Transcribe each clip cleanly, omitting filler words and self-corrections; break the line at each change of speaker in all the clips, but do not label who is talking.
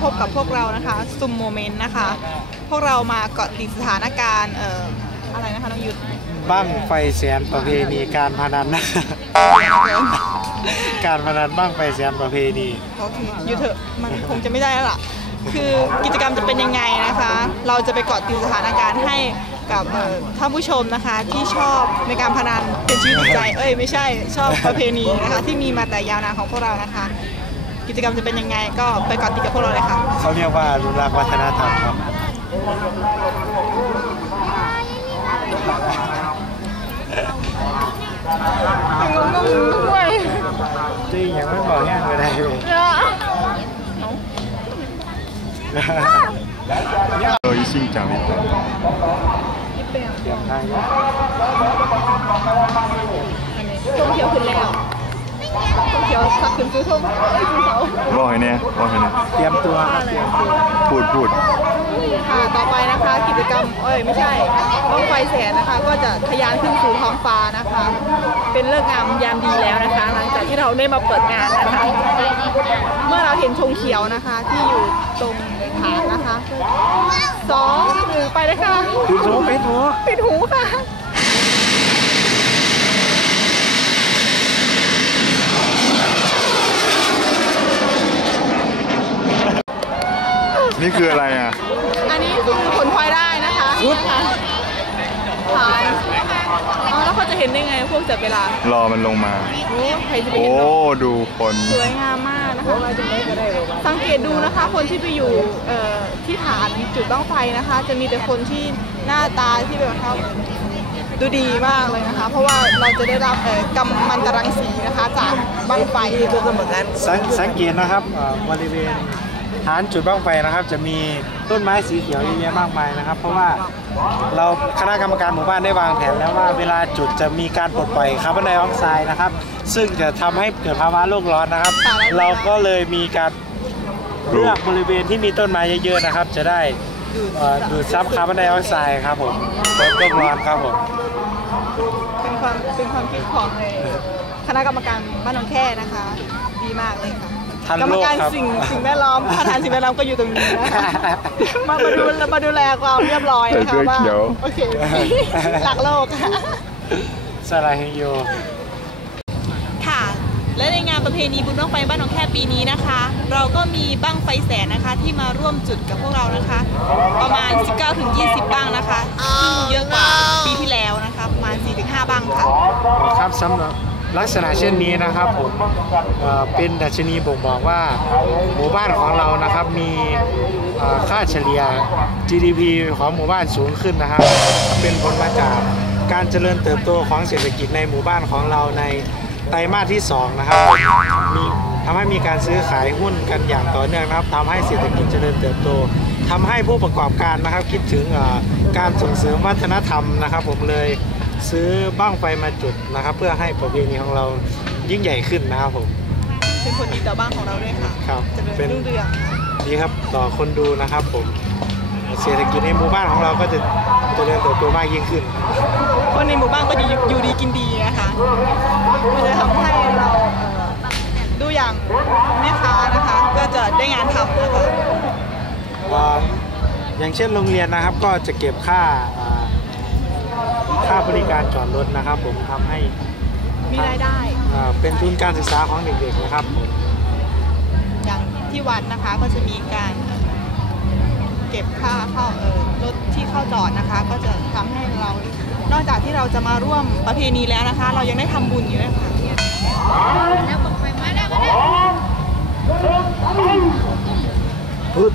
บกับพวกเรานะคะซุมโมเมนต์นะคะพวกเรามาเกาะติดสถานการณ์อะไรนะคะน้องยุทธ
บั้งไฟแสนประเพณีการพนันนะการพนันบั้งไฟแสนประเพณี
โอเคยุทธเถอะมันคงจะไม่ได้แล้วล่ะคือกิจกรรมจะเป็นยังไงนะคะเราจะไปเกาะติดสถานการณ์ให้กับท่านผู้ชมนะคะที่ชอบในการพนันเป็นชีวิตจิตใจไม่ใช่ชอบประเพณีนะคะที่มีมาแต่ยาวนานของพวกเรานะคะกิจกรรมจะเป็นยังไงก็ไปเกาะติดกับพวกเราเลยค่ะ
เขาเรียกว่าอนุรักษ์วัฒนธรรมครับ
งงด้วย
จริงยังไม่บอกยังเลย
有一性奖励的。
เตรียมทาง
ท่องเที่ยวขึ้นแล้วท่องเที่ยวสักขึ้นซื้อท่องซื้อเขา
บอกให้เนี่ย
เตรียมตัว
พูด
ค่ะต่อไปนะคะกิจกรรมไม่ใช่บั้งไฟแสนนะคะก็จะทะยานขึ้นสู่ท้องฟ้านะคะเป็นเลิกงามยามดีแล้วนะคะหลังจากที่เราได้มาเปิดงานนะคะเมื่อเราเห็นธงเขียวนะคะที่อยู่ตรงฐานนะคะ2 1ไปเลยค่ะปิดหูค่ะ
นี่คืออะไรอ่ะ
อันนี้คือผลพลอยได้นะคะผ่านแล้วเขาจะเห็นได้ไงพวกจับเวลาร
อมันลงมา
ใครจะไปเห็น
ดูคน
สวยงามมากนะคะสังเกตดูนะคะคนที่ไปอยู่ที่ฐานจุดบั้งไฟนะคะจะมีแต่คนที่หน้าตาที่แบบเขาดูดีมากเลยนะคะเพราะว่าเราจะได้รับกัมมันตรังสีนะคะจากบั้งไฟตัวเหมือนกัน
สังเกตนะครับบริเวณฐานจุดบั้งไฟนะครับจะมีต้นไม้สีเขียวเยอะแยะมากมายนะครับเพราะว่าเราคณะกรรมการหมู่บ้านได้วางแผนแล้วว่าเวลาจุดจะมีการปลดปล่อยคาร์บอนไดออกไซด์นะครับซึ่งจะทำให้เกิดภาวะโลกร้อนนะครับเราก็เลยมีการเลือกบริเวณที่มีต้นไม้เยอะๆนะครับจะได้ดูดซับคาร์บอนไดออกไซด์ครับผมลดโลกร้อนครับผม
เป็นความคิดของคณะกรรมการบ้านหนองแค่นะคะดีมากเลยค่ะกรรมการสิ่งแวดล้อมประธานสิ่งแวดล้อมก็อยู่ตรงนี้นะคะมาดูแลความเรียบร้อยนะคะว่าโอเคหลักโลก
สลายเฮโย
ค่ะและในงานประเพณีบุญบั้งไฟบ้านหนองแค่ปีนี้นะคะเราก็มีบั้งไฟแสนนะคะที่มาร่วมจุดกับพวกเรานะคะประมาณ 19-20 บั้งนะคะซึ่งเยอะกว่าปีที่แล้วนะคะประมาณ 4-5 บั้งค่ะ
ครับสำหรับลักษณะเช่นนี้นะครับผมเป็นดัชนีบ่งบอกว่าหมู่บ้านของเรานะครับมีค่าเฉลี่ย GDP ของหมู่บ้านสูงขึ้นนะครับเป็นผลมาจากการเจริญเติบโตของเศรษฐกิจในหมู่บ้านของเราในไตรมาสที่2นะครับทำให้มีการซื้อขายหุ้นกันอย่างต่อเนื่องนะครับทำให้เศรษฐกิจเจริญเติบโตทำให้ผู้ประกอบการนะครับคิดถึงการส่งเสริมวัฒนธรรมนะครับผมเลยซื้อบั้งไฟมาจุดนะครับเพื่อให้ประเพณีของเรายิ่งใหญ่ขึ้นนะครับผม
เป็นผลดีต่อบ้านของเราด้วยค่ะ
ครับ
เป็นรุ่งเรือง
ดีครับต่อคนดูนะครับผมเศรษฐกิจในหมู่บ้านของเราก็จะเจริญเติบโตมากยิ่งขึ้น
คนในหมู่บ้านก็จะอยู่ดีกินดีนะคะมันจะทำให้เราดูอย่างแม่ค้านะคะก็จะได้งานทำนะคะ
อย่างเช่นโรงเรียนนะครับก็จะเก็บค่าบริการจอดรถนะครับผมทำให้
มีรายได้
เป็นทุนการศึกษาของเด็กๆนะครับผม
อย่างที่วัดนะคะก็จะมีการเก็บค่าเข้ารถที่เข้าจอดนะคะก็จะทำให้เรานอกจากที่เราจะมาร่วมประเพณีแล้วนะคะเรายังได้ทำบุญอยู่ด้วยค่ะแล้วบอกไปมาได้
พุทธ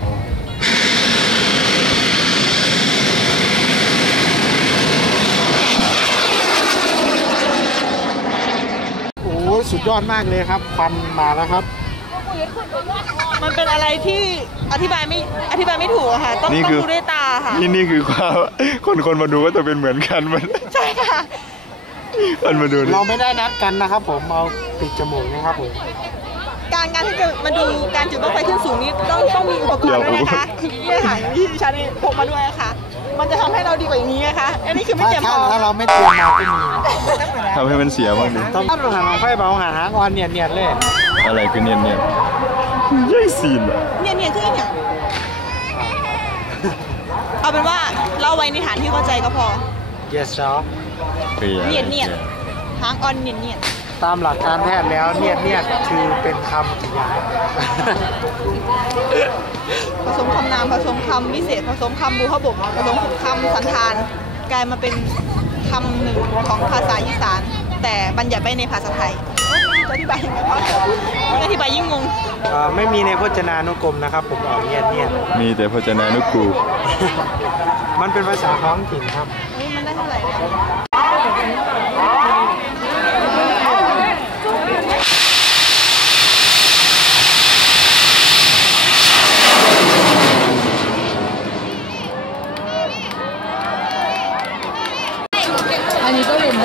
สุดยอดมากเลยครับควันมาแล้วครับ
มันเป็นอะไรที่อธิบายไม่ถูกค่ะต้องดูด้วยตาค่ะ
นี่คือความคนมาดูก็จะเป็นเหมือนกันมัน
ใช่ค่ะ
คนมาดู
เราไม่ได้นัดกันนะครับผมเอาปิดจมูกนะครับผม
การที่จะมาดูการจุดบั้งไฟขึ้นสูงนี้ต้องมีอุปกรณ์ด้วยนะคะนี่ค่ะที่ฉันพกมาด้วยค่ะมันจะทำให้เราดีกว่าอย่างนี้นะคะอันนี้คือไม่เตรียมพร้อม
ถ้าเราไม่เตรียมมาก็มี
ทำให้มันเสียบ้างดิ
ต้องหาไฟเบาหาหางอนเนียนเลย
อะไรคือเนียนแย่งซีนอ่ะ
เนี่ยคืออย่างเอาเป็นว่าเล่าไว้ในฐานที่เข้าใจก็พอ
yes sir
เนียนทางออนเนียน
ตามหลักการแพทย์แล้วเนี่ยคือเป็นคำกริยา
ผสมคำนามผสมคำวิเศษผสมคำบูฮบกผสมคำสันธานกลายมาเป็นคำหนึ่งของภาษาอีสานแต่บัญญัติไว้ในภาษาไทยจะอธิบายยังไงพ่ออธิบายยิ่งงง
ไม่มีในพจนานุกรมนะครับผมออกเนี่ย
มีแต่พจนานุกรูป
มันเป็นภาษาท้องถิ่นครับ
เฮ้ยมันได้เท่าไหร่เนี่ย อันนี้ก็เป็น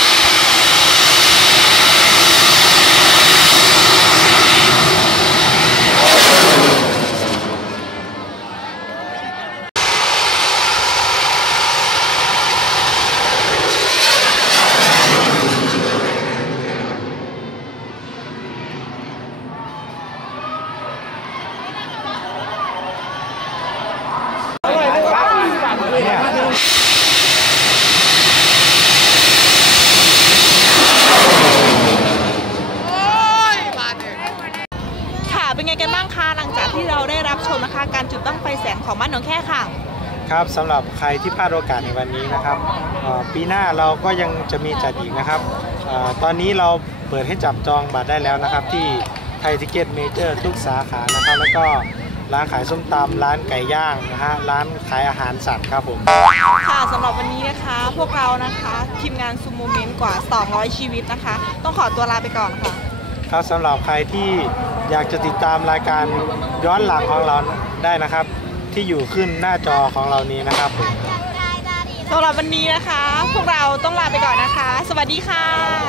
เป็นไงกันบ้างคะหลังจากที่เราได้รับชมนะคะการจุดบั้งไฟแสนของบ้านหนองแค่ค่ะ
ครับสำหรับใครที่พลาดโอกาสในวันนี้นะครับปีหน้าเราก็ยังจะมีจัดอีกนะครับตอนนี้เราเปิดให้จับจองบัตรได้แล้วนะครับที่ไทยทิเก็ตเมเจอร์ทุกสาขานะครับแล้วก็ร้านขายส้มตำร้านไก่ย่างนะฮะร้านขายอาหารสัตว์ครับผม
ค่ะสำหรับวันนี้นะคะพวกเรานะคะทีมงานซูโมเมนต์กว่า200ชีวิตนะคะต้องขอตัวลาไปก่อนค่ะ
ครับสำหรับใครที่อยากจะติดตามรายการย้อนหลังของเราได้นะครับที่อยู่ขึ้นหน้าจอของเรานี้นะครับ
สำหรับวันนี้นะคะพวกเราต้องลาไปก่อนนะคะสวัสดีค่ะ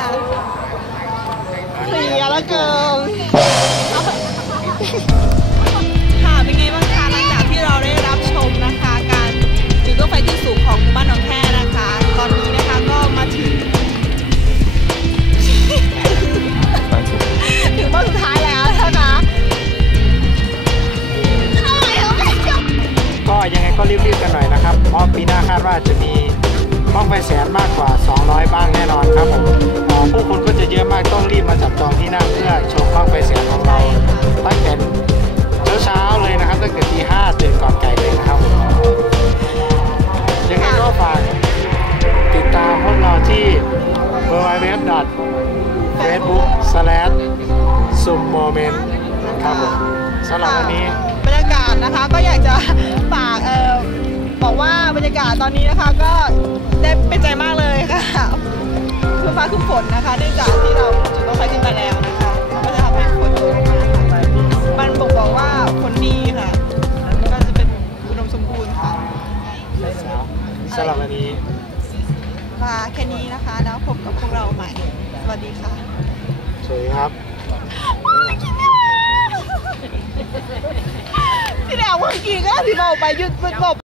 เสียแล้วเกินค่ะเป็นไงบ้างคะหลังจากที่เราได้รับชมนะคะการจุดบั้งไฟที่สูงของบ้านหนองแค่นะคะตอนนี้นะคะก็มาถึงบ้านสุดท้ายแล้วนะคะ
ก็ยังไงก็รีบๆกันหน่อยนะครับเพราะปีหน้าคาดว่าจะมีบ้างไฟแสนมากกว่า200บ้างแน่นอนครับผมผู้คนก็จะเยอะมากต้องรีบมาจับจองที่นั่งเพื่อชมบ้างไฟแสนของเราตั้งแต่เช้าเลยนะครับตั้งแต่ตี 5ตื่นก่อนไก่เลยนะครับผมยังไงก็ฝากติดตามพวกเราที่ www.facebook/summoment ครับผมสำหรับวันนี้
บรรยากาศนะคะก็อยากจะฝากบอกว่าบรรยากาศตอนนี้นะคะก็ได้เป็นใจมากเลยค่ะคือฟ้าคือฝนนะคะเนื่องจากที่เราจุดบั้งไฟขึ้นมาแล้วนะคะก็จะทำให้ฝนตกมันบอกว่าฝนดีค่ะก็จะเป็นอุดมสมบูรณ์ค่ะ
สำหรับวันนี้
ลาแค่นี้นะคะแล้วพบกับพวกเราใหม่สวัสดีค่ะ
สวัสดีครับ
ที่แรกเมื่อกี้ก็ที่บอกไปหยุดบอก